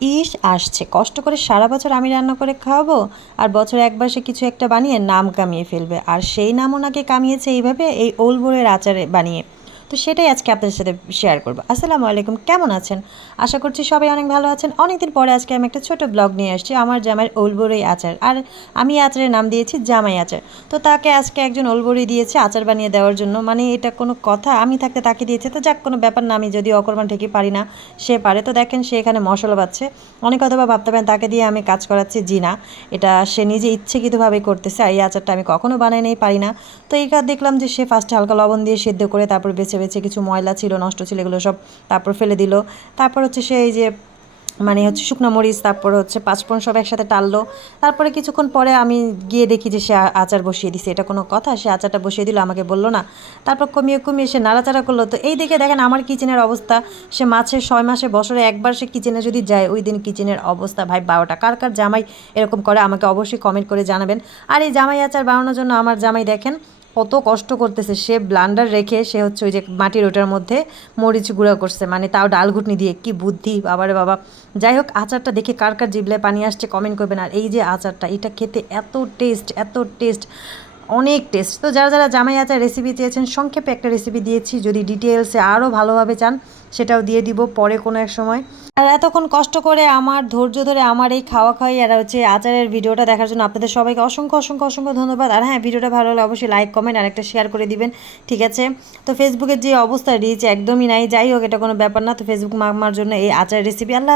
ইস আসছে কষ্ট করে সারা বছর আমি রান্না করে খাওয়াবো, আর বছরে একবার সে কিছু একটা বানিয়ে নাম কামিয়ে ফেলবে। আর সেই নাম ওনাকে কামিয়েছে এইভাবে, এই ওল বোরের আচারে বানিয়ে। তো সেটাই আজকে আপনাদের সাথে শেয়ার করবো। আসসালামু আলাইকুম, কেমন আছেন? আশা করছি সবাই অনেক ভালো আছেন। অনেকদিন পরে আজকে আমি একটা ছোট ব্লগ নিয়ে আসছি আমার জামাইয়ের ওল বড়ই আচার। আর আমি এই আচারের নাম দিয়েছি জামাই আচার। তো তাকে আজকে একজন ওল বড়ি দিয়েছে আচার বানিয়ে দেওয়ার জন্য, মানে এটা কোনো কথা? আমি থাকতে তাকে দিয়েছে তো যাক, কোনো ব্যাপার না। আমি যদি অকর্মা ঠিকই পারি না, সে পারে। তো দেখেন সে এখানে মশলা বাচ্ছে। অনেক হয়তো বা ভাবতে পারেন তাকে দিয়ে আমি কাজ করাচ্ছি, জি না, এটা সে নিজে ইচ্ছাকৃতভাবে করতেছে। আর এই আচারটা আমি কখনো বানাই নেই, পারি না। তো এই কাজ দেখলাম যে সে ফার্স্টে হালকা লবণ দিয়ে সেদ্ধ করে তারপর বেছে বেছে কিছু ময়লা ছিল, নষ্ট ছিল, এগুলো সব তারপর ফেলে দিল। তারপর হচ্ছে সে এই যে মানে হচ্ছে শুকনো মরিচ, তারপর হচ্ছে পাঁচফোড়ন সব একসাথে টাললো। তারপরে কিছুক্ষণ পরে আমি গিয়ে দেখি যে সে আচার বসিয়ে দিছে। এটা কোনো কথা? সে আচারটা বসিয়ে দিল, আমাকে বললো না। তারপর কমিয়ে কমিয়ে সে নাড়াচাড়া করলো। তো এই দেখে দেখেন আমার কিচেনের অবস্থা। সে মাছের 6 মাসে বছরে একবার সে কিচেনে যদি যায়, ওই দিন কিচেনের অবস্থা ভাই 12টা। কার কার জামাই এরকম করে আমাকে অবশ্যই কমেন্ট করে জানাবেন। আর এই জামাই আচার বানানোর জন্য আমার জামাই দেখেন কত কষ্ট করতেছে। সে ব্লান্ডার রেখে সে হচ্ছে ওই যে মাটির ওটার মধ্যে মরিচ গুঁড়া করছে, মানে তাও ডাল ঘুটনি দিয়ে। কি বুদ্ধি বাবারে বাবা! যাই হোক, আচারটা দেখে কার কার জিভলায় পানি আসছে কমেন্ট করবেন। আর এই যে আচারটা, এটা খেতে এত টেস্ট, এত টেস্ট, অনেক টেস্ট। তো যারা যারা জামাই আচার রেসিপি চেয়েছেন, সংক্ষেপে একটা রেসিপি দিয়েছি। যদি ডিটেলসে আরও ভালোভাবে চান, সেটাও দিয়ে দিব পরে কোনো এক সময়। আর এতক্ষণ কষ্ট করে আমার ধৈর্য ধরে আমার এই খাওয়া খাওয়াই আর হচ্ছে আচারের ভিডিওটা দেখার জন্য আপনাদের সবাইকে অসংখ্য অসংখ্য অসংখ্য ধন্যবাদ। আর হ্যাঁ, ভিডিওটা ভালো হলে অবশ্যই লাইক কমেন্ট আর একটা শেয়ার করে দিবেন, ঠিক আছে? তো ফেসবুকের যে অবস্থা, রিচ একদমই নাই। যাই হোক, এটা কোনো ব্যাপার না। তো ফেসবুক মামার জন্য এই আচার রেসিপি। আল্লাহ